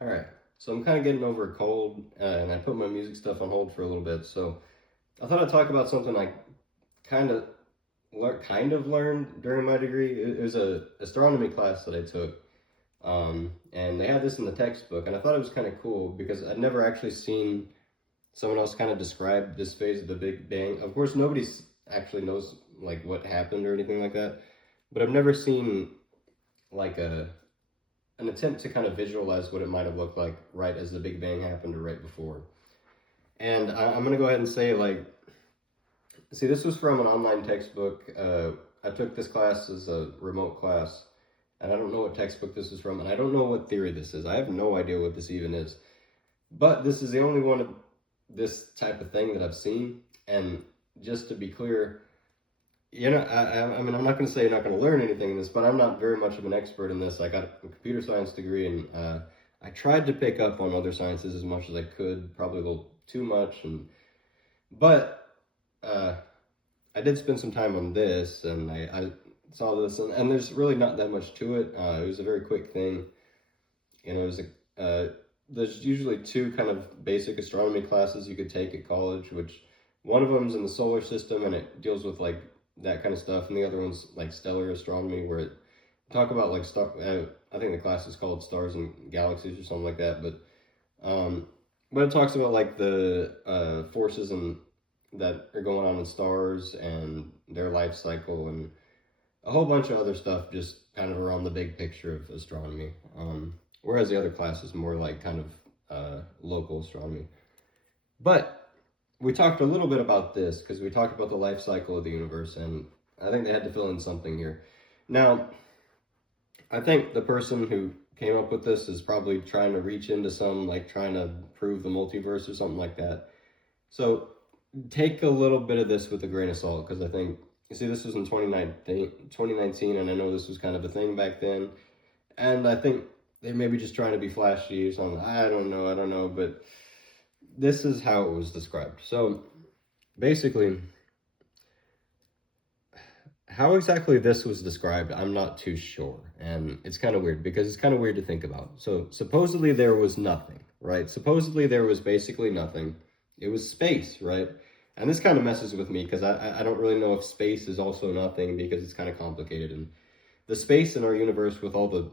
All right. So I'm kind of getting over a cold, and I put my music stuff on hold for a little bit. So I thought I'd talk about something I kind of learned during my degree. It was a astronomy class that I took, and they had this in the textbook, and I thought it was kind of cool because I'd never actually seen someone else kind of describe this phase of the Big Bang. Of course, nobody actually knows like what happened or anything like that, but I've never seen like an attempt to kind of visualize what it might have looked like right as the Big Bang happened or right before. And I'm going to go ahead and say, like, see, this was from an online textbook. I took this class as a remote class, and I don't know what textbook this is from, and I don't know what theory this is. I have no idea what this even is. But this is the only one of this type of thing that I've seen. And just to be clear, I mean, I'm not going to say you're not going to learn anything in this, but I'm not very much of an expert in this. I got a computer science degree, and I tried to pick up on other sciences as much as I could, probably a little too much, but uh, I did spend some time on this, and I saw this, and there's really not that much to it. It was a very quick thing. It was there's usually two kind of basic astronomy classes you could take at college, which one of them's in the solar system, and it deals with like that kind of stuff, and the other one's like stellar astronomy, where it talk about like star. I think the class is called Stars and Galaxies or something like that, but it talks about like the forces and that are going on in stars and their life cycle and a whole bunch of other stuff, just kind of around the big picture of astronomy. Whereas the other class is more like kind of local astronomy. But we talked a little bit about this because we talked about the life cycle of the universe, and I think they had to fill in something here. Now, I think the person who came up with this is probably trying to reach into some, like trying to prove the multiverse or something like that. So take a little bit of this with a grain of salt, because I think, you see, this was in 2019, and I know this was kind of a thing back then. And I think they may be just trying to be flashy or something. I don't know, but this is how it was described. So basically, how exactly this was described, I'm not too sure. And it's kind of weird because it's kind of weird to think about. So supposedly there was nothing, right? Supposedly there was basically nothing. It was space, right? And this kind of messes with me because I don't really know if space is also nothing, because it's kind of complicated. And the space in our universe, with all the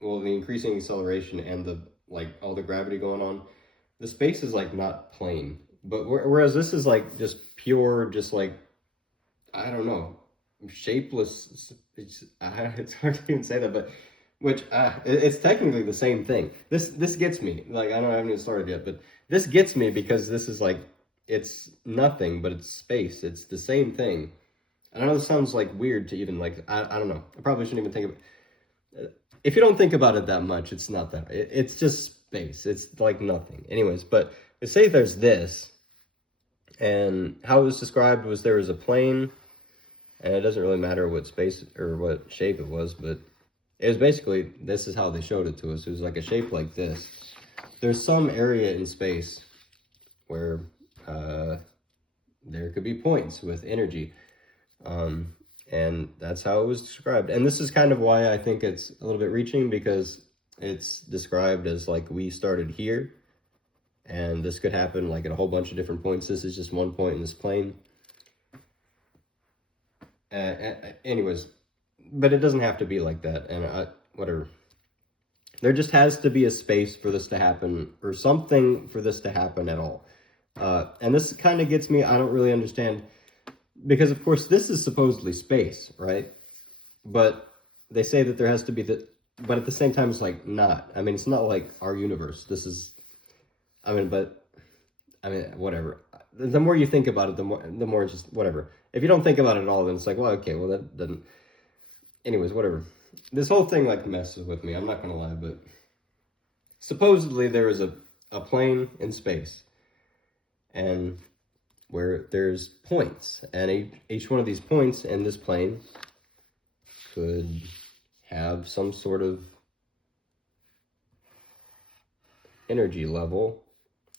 the increasing acceleration and the like all the gravity going on, the space is like not plane. But whereas this is like just pure, just like, I don't know, shapeless. It's hard to even say that, but which it's technically the same thing. This gets me. Like, I haven't even started yet, but this gets me because this is like, it's nothing, but it's space. It's the same thing. And I know this sounds like weird to even like, I don't know. I probably shouldn't even think of it. If you don't think about it that much, it's not that. It's just space. It's like nothing. Anyways, but say there's this, and how it was described was there was a plane, and it doesn't really matter what space or what shape it was, but it was basically, this is how they showed it to us. It was like a shape like this. There's some area in space where there could be points with energy. And that's how it was described. And this is kind of why I think it's a little bit reaching, because it's described as like, we started here, and this could happen like at a whole bunch of different points. This is just one point in this plane. Anyways, but it doesn't have to be like that, and whatever. There just has to be a space for this to happen, or something for this to happen at all. And this kind of gets me, I don't really understand, because of course this is supposedly space, right? But they say that there has to be but at the same time it's like not. I mean, it's not like our universe. This is, whatever. The more you think about it, the more it's just whatever. If you don't think about it at all, then it's like, well, okay, well, that doesn't. Anyways, whatever. This whole thing like messes with me. I'm not gonna lie, but supposedly there is a plane in space, and where there's points, and each one of these points in this plane could have some sort of energy level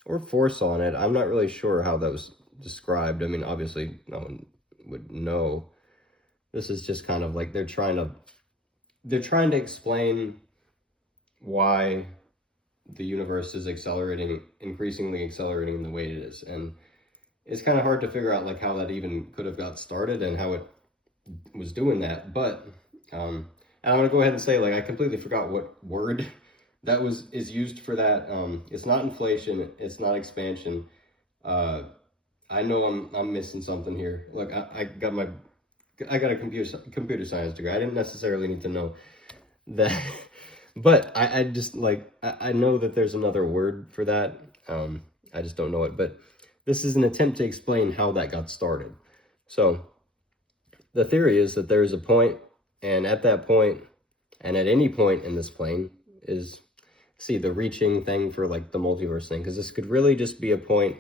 or force on it. I'm not really sure how that was described. I mean, obviously no one would know. This is just kind of like they're trying to explain why the universe is accelerating, increasingly accelerating in the way it is. And it's kind of hard to figure out like how that even could have got started and how it was doing that. But and I'm gonna go ahead and say, like, I completely forgot what word that is used for that. It's not inflation, it's not expansion. I know I'm missing something here. Look, I got a computer science degree. I didn't necessarily need to know that, but I just like I know that there's another word for that. I just don't know it. But this is an attempt to explain how that got started. So the theory is that there is a point, and at that point, and at any point in this plane is, see, the reaching thing for like the multiverse thing, because this could really just be a point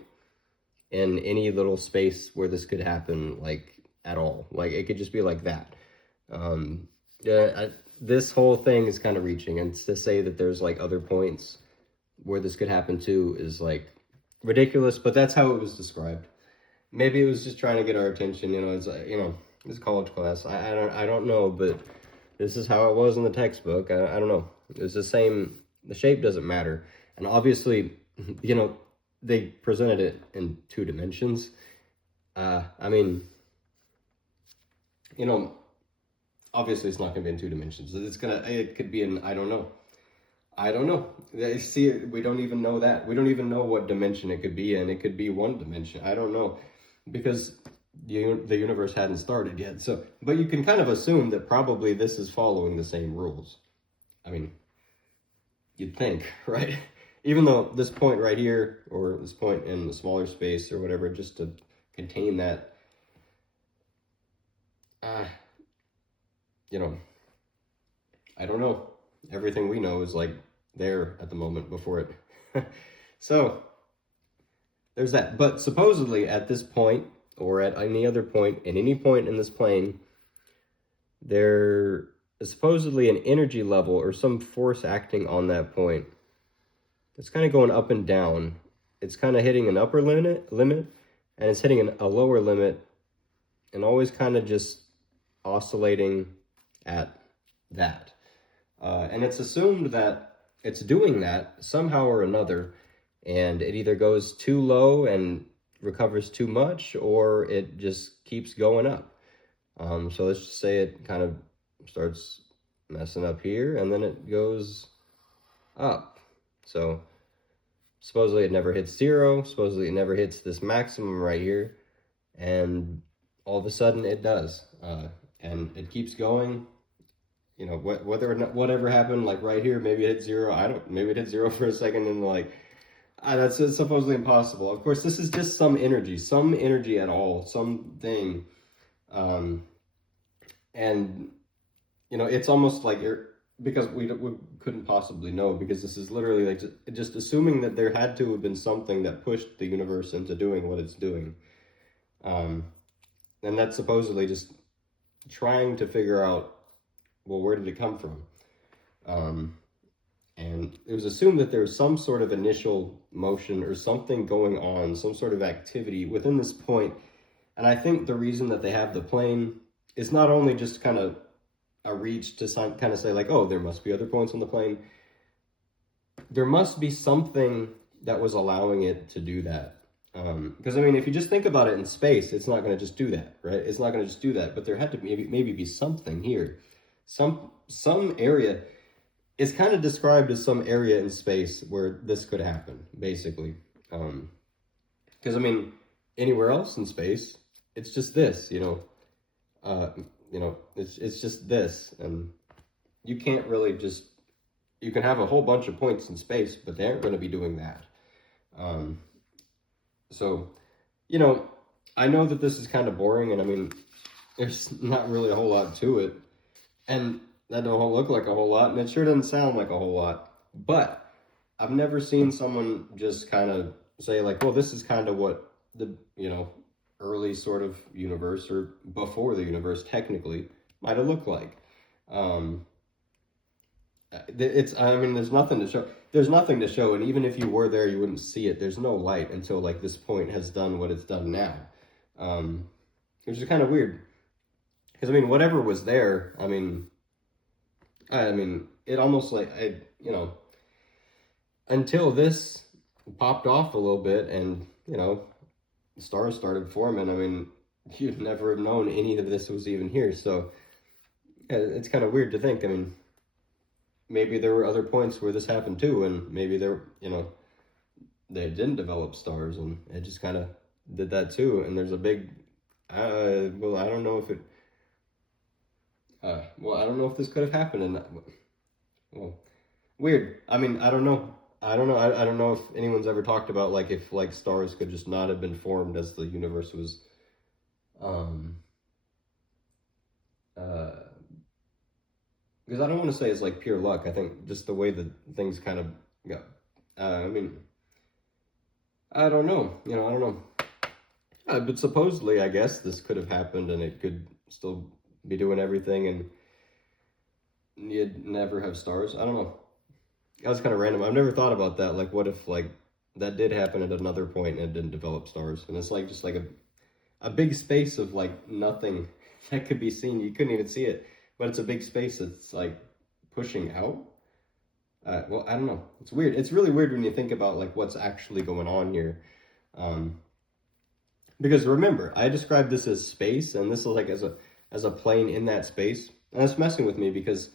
in any little space where this could happen, like at all. Like it could just be like that. This whole thing is kind of reaching, and to say that there's like other points where this could happen too is like ridiculous, but that's how it was described. Maybe it was just trying to get our attention, it's it's a college class. I don't know, but this is how it was in the textbook. I don't know. It's the same. The shape doesn't matter. And obviously, they presented it in 2 dimensions. I mean, obviously it's not going to be in 2 dimensions. It could be in, I don't know. See, we don't even know that. We don't even know what dimension it could be in. It could be 1 dimension. I don't know, because the universe hadn't started yet. So, but you can kind of assume that probably this is following the same rules. I mean, you'd think, right? Even though this point right here, or this point in the smaller space or whatever, just to contain that, I don't know. Everything we know is like there at the moment before it. So there's that. But supposedly at this point, or at any other point, at any point in this plane, there is supposedly an energy level or some force acting on that point. It's kind of going up and down. It's kind of hitting an upper limit, and it's hitting a lower limit, and always kind of just oscillating at that. And it's assumed that it's doing that somehow or another, and it either goes too low and recovers too much, or it just keeps going up. So let's just say it kind of starts messing up here, and then it goes up. So supposedly it never hits 0. Supposedly it never hits this maximum right here, and all of a sudden it does. And it keeps going. Whether or not whatever happened, like right here, maybe it hit 0. Maybe it hit 0 for a second, and like that's supposedly impossible. Of course, this is just some energy at all, something. And it's almost like because we couldn't possibly know, because this is literally like just assuming that there had to have been something that pushed the universe into doing what it's doing. And that's supposedly just trying to figure out, well, where did it come from? And it was assumed that there was some sort of initial motion or something going on, some sort of activity within this point. And I think the reason that they have the plane is not only just kind of a reach to kind of say like, oh, there must be other points on the plane. There must be something that was allowing it to do that. Because I mean, if you just think about it in space, it's not going to just do that, right? It's not going to just do that. But there had to maybe be something here, some area. It's kind of described as some area in space where this could happen, basically. Because I mean, anywhere else in space, it's just this, it's just this, and you can't really just. You can have a whole bunch of points in space, but they aren't going to be doing that. So, I know that this is kind of boring, and I mean, there's not really a whole lot to it, and that don't look like a whole lot, and it sure doesn't sound like a whole lot. But I've never seen someone just kind of say like, well, this is kind of what the, early sort of universe, or before the universe technically, might have looked like. There's nothing to show. There's nothing to show, and even if you were there, you wouldn't see it. There's no light until like this point has done what it's done now, which is kind of weird. Because I mean, whatever was there, I mean, it almost like you know, until this popped off a little bit and, stars started forming, I mean, you'd never have known any of this was even here. So it's kind of weird to think. I mean, maybe there were other points where this happened too, and maybe they didn't develop stars and it just kind of did that too. And there's a big, well, I don't know if it, I don't know if this could have happened. And well, weird. I mean, I don't know. I don't know if anyone's ever talked about like if like stars could just not have been formed as the universe was, um, uh, because I don't want to say it's like pure luck. I think just the way that things kind of go. I mean, I don't know. I don't know. But supposedly, I guess this could have happened, and it could still be doing everything, and you'd never have stars. I don't know. That was kind of random. I've never thought about that. Like, what if like that did happen at another point and it didn't develop stars, and it's like just like a big space of like nothing that could be seen. You couldn't even see it, but it's a big space that's like pushing out. Well, I don't know. It's weird. It's really weird when you think about like what's actually going on here. Because remember, I described this as space, and this is like as a plane in that space, and it's messing with me because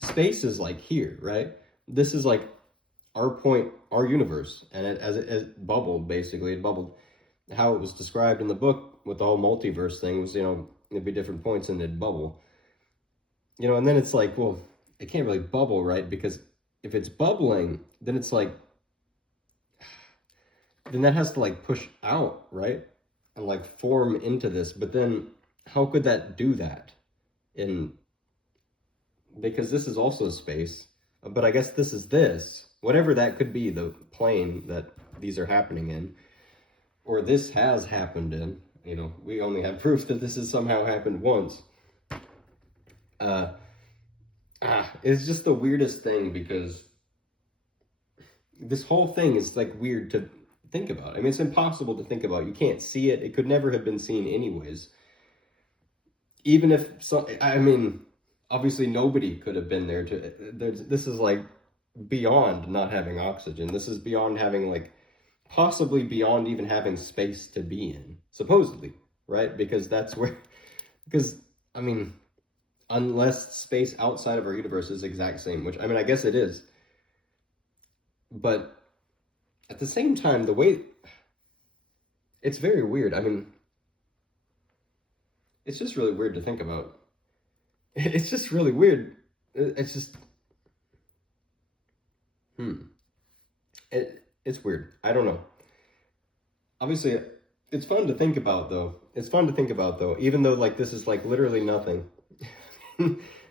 space is like here, right? This is like our point, our universe, and as it bubbled, basically, it bubbled. How it was described in the book with the whole multiverse thing was, it'd be different points and it'd bubble. And then it's like, well, it can't really bubble, right? Because if it's bubbling, then it's like, then that has to like push out, right? And like form into this. But then how could that do that? Because this is also space, but I guess this is whatever that could be, the plane that these are happening in, or this has happened in. We only have proof that this has somehow happened once. It's just the weirdest thing because this whole thing is like weird to think about. I mean, it's impossible to think about. You can't see it. It could never have been seen anyways. Even if I mean, obviously nobody could have been there this is like beyond not having oxygen. This is beyond having like, possibly beyond even having space to be in, supposedly, right? Because I mean, unless space outside of our universe is the exact same, which, I mean, I guess it is. But at the same time, it's very weird. I mean, it's just really weird to think about. It's just really weird. It's just, it's weird. I don't know. Obviously, it's fun to think about, though. Even though, like, this is, like, literally nothing.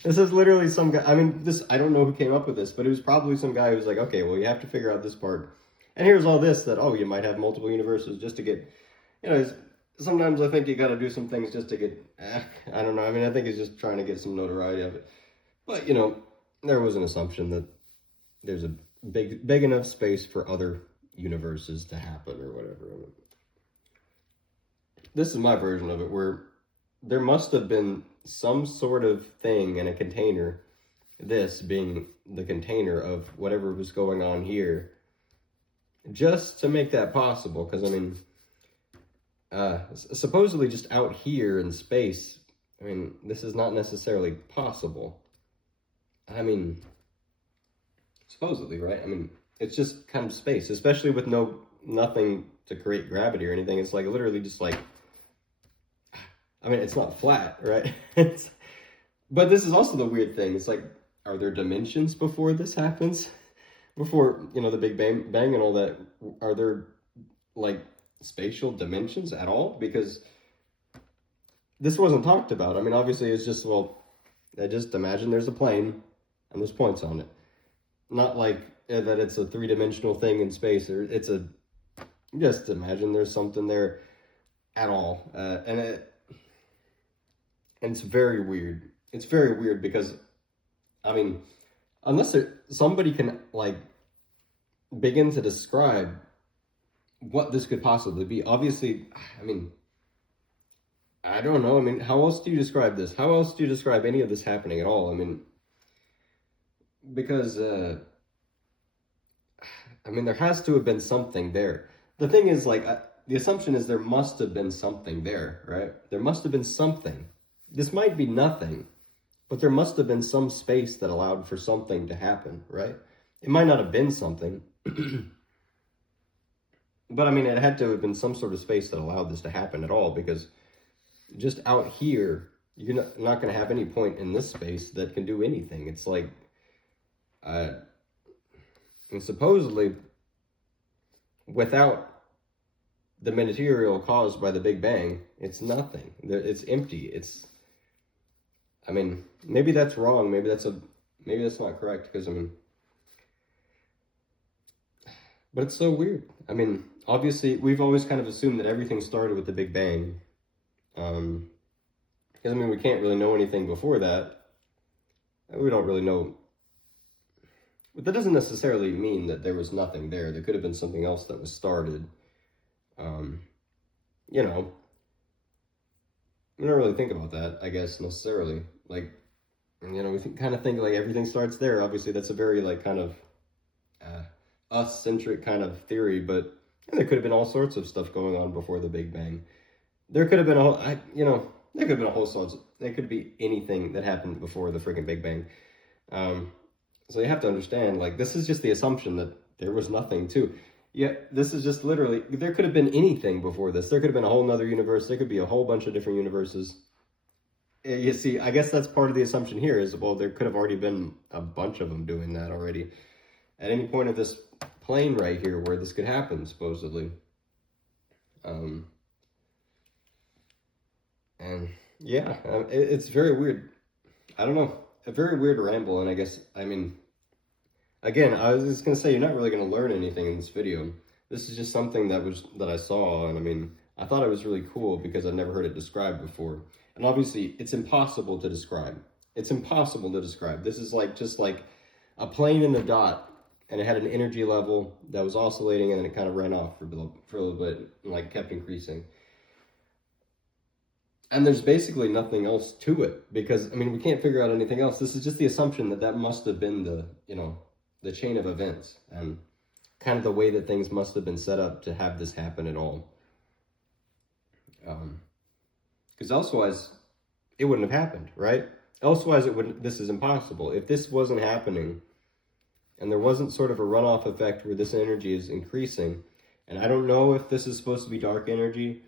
This is literally some guy. I mean, I don't know who came up with this, but it was probably some guy who was like, okay, well, you have to figure out this part. And here's all this that, you might have multiple universes just to get, sometimes I think you got to do some things just to get, I don't know. I mean, I think he's just trying to get some notoriety of it. But, there was an assumption that there's a big enough space for other universes to happen or whatever. This is my version of it, where there must have been some sort of thing in a container, this being the container of whatever was going on here, just to make that possible. Because, I mean, supposedly just out here in space, I mean, this is not necessarily possible. I mean, supposedly, right? I mean, it's just kind of space, especially with nothing to create gravity or anything. It's like literally just like, I mean, it's not flat, right? But this is also the weird thing. It's like, are there dimensions before this happens? Before, the Big Bang and all that, are there like spatial dimensions at all? Because this wasn't talked about. I mean, obviously it's just, well, I just imagine there's a plane and there's points on it. Not like that it's a three-dimensional thing in space, or just imagine there's something there at all. And it's very weird. It's very weird because, I mean, unless somebody can like begin to describe what this could possibly be. Obviously, I mean, I don't know. I mean, how else do you describe this? How else do you describe any of this happening at all? I mean, because I mean, there has to have been something there. The thing is, like, the assumption is there must have been something there, right? There must have been something. This might be nothing, but there must have been some space that allowed for something to happen, right? It might not have been something, but I mean, it had to have been some sort of space that allowed this to happen at all, because just out here, you're not going to have any point in this space that can do anything. It's like, and supposedly, without the material caused by the Big Bang, it's nothing. It's empty. I mean, maybe that's wrong. Maybe that's not correct, because I mean, but it's so weird. I mean, obviously, we've always kind of assumed that everything started with the Big Bang. Because I mean, we can't really know anything before that. We don't really know. But that doesn't necessarily mean that there was nothing there. There could have been something else that was started. You know, we don't really think about that, I guess, necessarily. Like, you know, we kind of think like everything starts there. Obviously, that's a very like kind of us-centric kind of theory, but there could have been all sorts of stuff going on before the Big Bang. There could have been there could have been a whole sorts. There could be anything that happened before the freaking Big Bang. So you have to understand, like, this is just the assumption that there was nothing too. Yeah, this is just literally, there could have been anything before this. There could have been a whole nother universe. There could be a whole bunch of different universes. You see, I guess that's part of the assumption here is, well, there could have already been a bunch of them doing that already. At any point of this plane right here where this could happen, supposedly. And yeah, it's very weird. I don't know, a very weird ramble, and I guess, I mean, again, I was just going to say, you're not really going to learn anything in this video. This is just something that I saw, and I mean, I thought it was really cool because I'd never heard it described before. And obviously, it's impossible to describe. It's impossible to describe. This is like just like a plane and a dot, and it had an energy level that was oscillating, and then it kind of ran off for a little bit, and like kept increasing. And there's basically nothing else to it, because, I mean, we can't figure out anything else. This is just the assumption that that must have been the, you know, the chain of events, and kind of the way that things must have been set up to have this happen at all. Because elsewise, it wouldn't have happened, right? Elsewise, this is impossible. If this wasn't happening, and there wasn't sort of a runoff effect where this energy is increasing, and I don't know if this is supposed to be dark energy.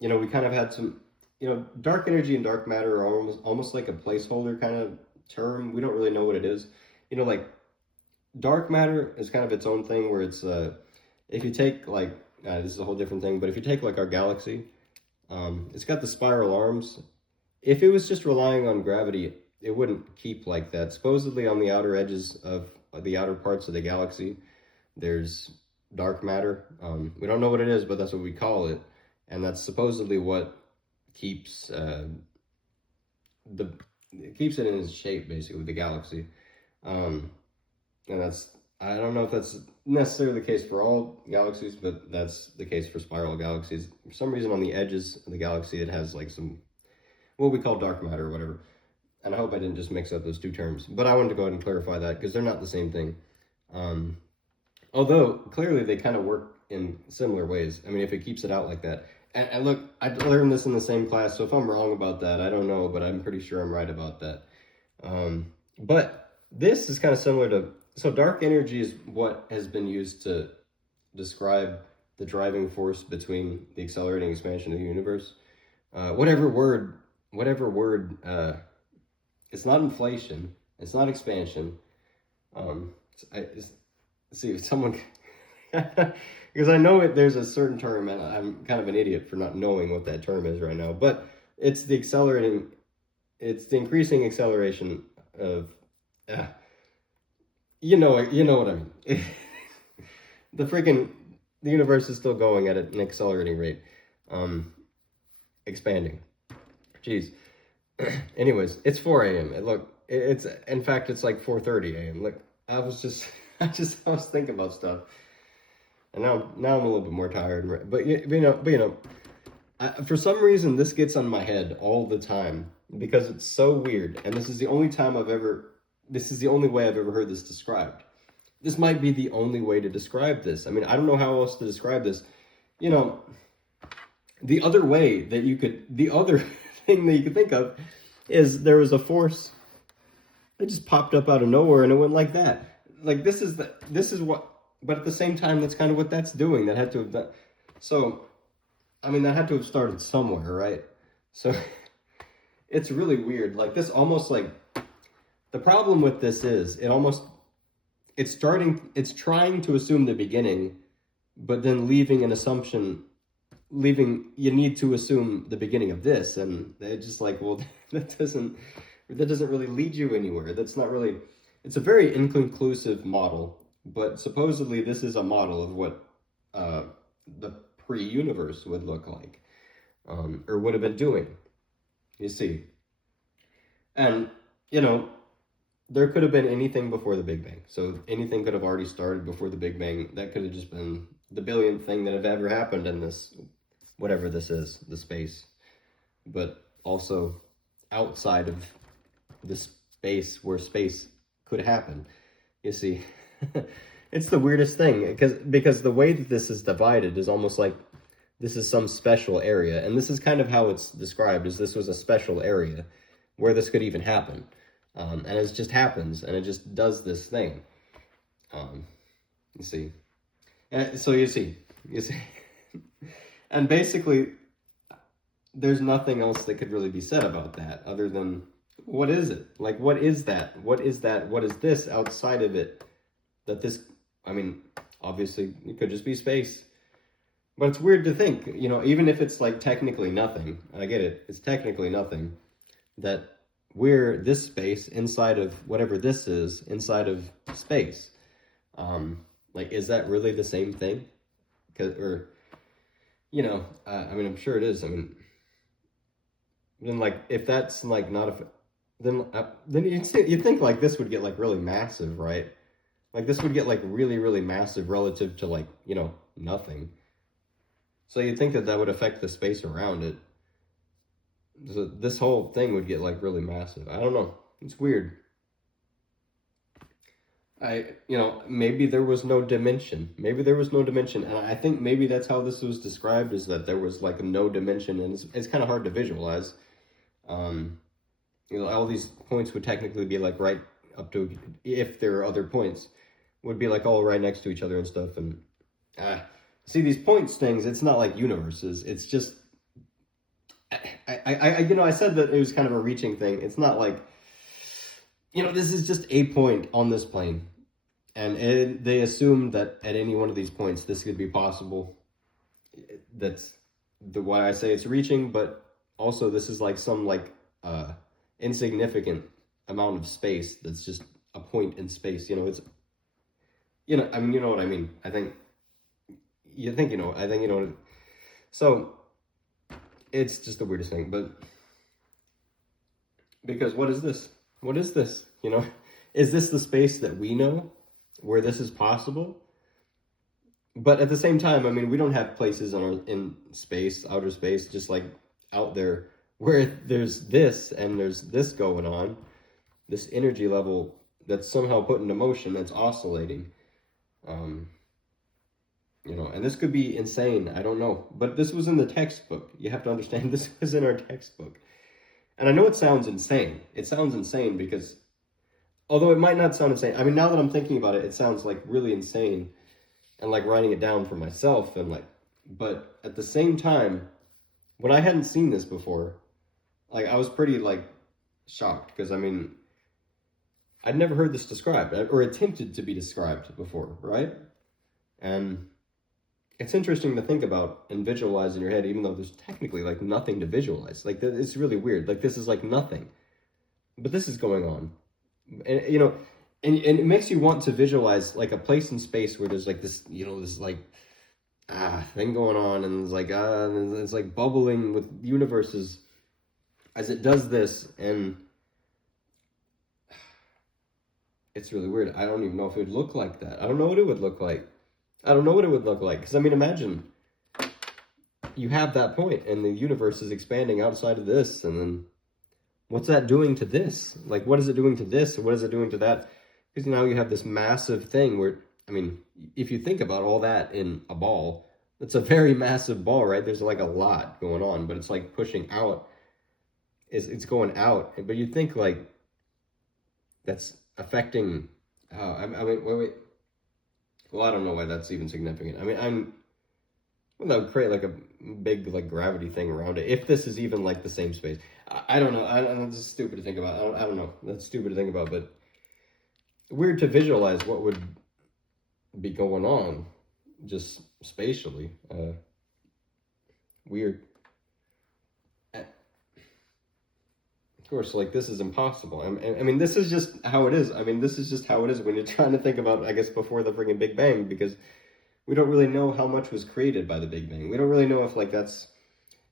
You know, we kind of had some, you know, dark energy and dark matter are almost like a placeholder kind of term. We don't really know what it is. You know, like, dark matter is kind of its own thing, where it's, if you take, like, this is a whole different thing, but if you take, like, our galaxy, it's got the spiral arms. If it was just relying on gravity, it wouldn't keep like that. Supposedly on the outer edges of the outer parts of the galaxy, there's dark matter. We don't know what it is, but that's what we call it. And that's supposedly what keeps it in its shape, basically, the galaxy. And that's, I don't know if that's necessarily the case for all galaxies, but that's the case for spiral galaxies. For some reason, on the edges of the galaxy, it has like some, what we call dark matter or whatever. And I hope I didn't just mix up those two terms, but I wanted to go ahead and clarify that, because they're not the same thing. Although clearly they kind of work in similar ways. I mean, if it keeps it out like that. And look, I learned this in the same class, so if I'm wrong about that, I don't know, but I'm pretty sure I'm right about that. But this is kind of similar to, so dark energy is what has been used to describe the driving force between the accelerating expansion of the universe. Whatever word, it's not inflation, it's not expansion. See if someone, because I know there's a certain term, and I'm kind of an idiot for not knowing what that term is right now, but it's the increasing acceleration of, you know what I mean. The universe is still going at an accelerating rate, expanding. Jeez. Anyways, it's 4 a.m. Look, in fact, it's like 4:30 a.m. Look, I was thinking about stuff, and now I'm a little bit more tired. But for some reason, this gets on my head all the time, because it's so weird, and this is the only way I've ever heard this described. this might be the only way to describe this. I mean, I don't know how else to describe this. You know, the other way that you could, the other thing that you could think of is there was a force that just popped up out of nowhere and it went like that. Like this is what, but at the same time, that's kind of what that's doing. That had to have done. So, I mean, that had to have started somewhere, right? So it's really weird. Like this almost like, the problem with this is it's trying to assume the beginning, but then leaving an assumption, you need to assume the beginning of this. And they're just like, well, that doesn't really lead you anywhere. That's not really, it's a very inconclusive model, but supposedly this is a model of what the pre-universe would look like, or would have been doing, you see. And, you know, there could have been anything before the Big Bang. So anything could have already started before the Big Bang. That could have just been the billionth thing that have ever happened in this, whatever this is, the space. But also outside of the space where space could happen. You see, it's the weirdest thing because the way that this is divided is almost like this is some special area. And this is kind of how it's described, is this was a special area where this could even happen. And it just happens, and it just does this thing. You see. So you see. And basically, there's nothing else that could really be said about that other than, what is it? Like, what is that? What is that? What is this outside of it? That this, I mean, obviously, it could just be space. But it's weird to think, you know, even if it's like technically nothing, I get it, it's technically nothing, that we're this space inside of whatever this is, inside of space. Like, is that really the same thing? Or, you know, I mean, I'm sure it is. I mean, then like, if that's like not a, then you'd think like this would get like really massive, right? Like this would get like really, really massive relative to like, you know, nothing. So you'd think that would affect the space around it. So this whole thing would get like really massive. I don't know. It's weird. You know, maybe there was no dimension. Maybe there was no dimension. And I think maybe that's how this was described, is that there was like no dimension. And it's kind of hard to visualize. You know, all these points would technically be like right up to, if there are other points, would be like all right next to each other and stuff. And see, these points things, it's not like universes. It's just, you know, I said that it was kind of a reaching thing. It's not like, you know, this is just a point on this plane. And they assumed that at any one of these points, this could be possible. That's why I say it's reaching, but also this is like some like insignificant amount of space that's just a point in space. You know, it's, you know, I mean, you know what I mean. I think you know. So it's just the weirdest thing, but because what is this? What is this? You know, is this the space that we know where this is possible? But at the same time, I mean, we don't have places in space, outer space, just like out there, where there's this and there's this going on, this energy level that's somehow put into motion, that's oscillating. You know, and this could be insane. I don't know. But this was in the textbook. You have to understand, this was in our textbook. And I know it sounds insane. It sounds insane because, although it might not sound insane, I mean, now that I'm thinking about it, it sounds like really insane. And like writing it down for myself and like, but at the same time, when I hadn't seen this before, like I was pretty like shocked because I mean, I'd never heard this described or attempted to be described before, right? And it's interesting to think about and visualize in your head, even though there's technically like nothing to visualize. Like it's really weird. Like this is like nothing, but this is going on, and you know, and it makes you want to visualize like a place in space where there's like this, you know, this like thing going on, and it's like and it's like bubbling with universes as it does this, and it's really weird. I don't even know if it would look like that. I don't know what it would look like. I don't know what it would look like. Because, I mean, imagine you have that point and the universe is expanding outside of this. And then what's that doing to this? Like, what is it doing to this? What is it doing to that? Because now you have this massive thing where, I mean, if you think about all that in a ball, it's a very massive ball, right? There's like a lot going on, but it's like pushing out. It's going out, but you think like that's affecting. I mean, wait. Well, I don't know why that's even significant. I mean, well, that would create like a big like gravity thing around it. If this is even like the same space, I don't know. I don't know. This is stupid to think about. I don't know. That's stupid to think about, but weird to visualize what would be going on just spatially. Weird. Of course, like this is impossible. I mean, this is just how it is. I mean, this is just how it is when you're trying to think about, I guess, before the freaking Big Bang, because we don't really know how much was created by the Big Bang. We don't really know if like that's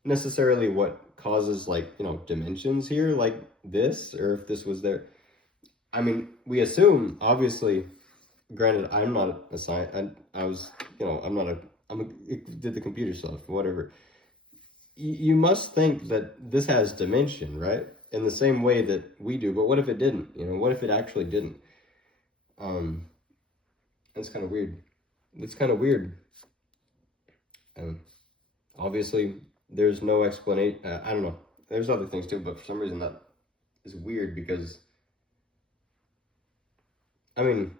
necessarily what causes like, you know, dimensions here like this, or if this was there. I mean, we assume, obviously, granted, I'm not a science, I was, you know, did the computer stuff, whatever. You must think that this has dimension, right? In the same way that we do, but what if it didn't? You know, what if it actually didn't? Um, that's kind of weird. It's kind of weird. Um, Obviously, there's no explanation. I don't know. There's other things too, but for some reason that is weird because, I mean,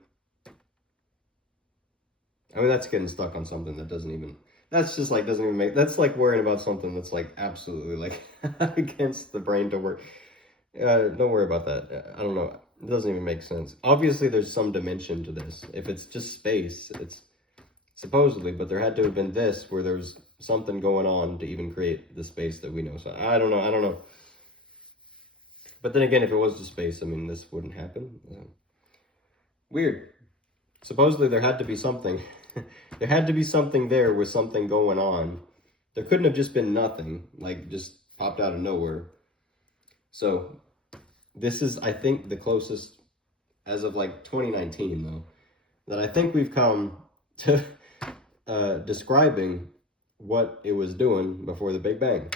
that's getting stuck on something that doesn't even, that's just like, doesn't even make, that's like worrying about something that's like absolutely like against the brain to work. Don't worry about that. I don't know. It doesn't even make sense. Obviously, there's some dimension to this. If it's just space, it's supposedly, but there had to have been this where there's something going on to even create the space that we know. So I don't know. I don't know. But then again, if it was just space, I mean, this wouldn't happen. Weird. Supposedly, there had to be something. There had to be something there with something going on. There couldn't have just been nothing, like just popped out of nowhere. So this is, I think, the closest, as of like 2019, though, that I think we've come to describing what it was doing before the Big Bang.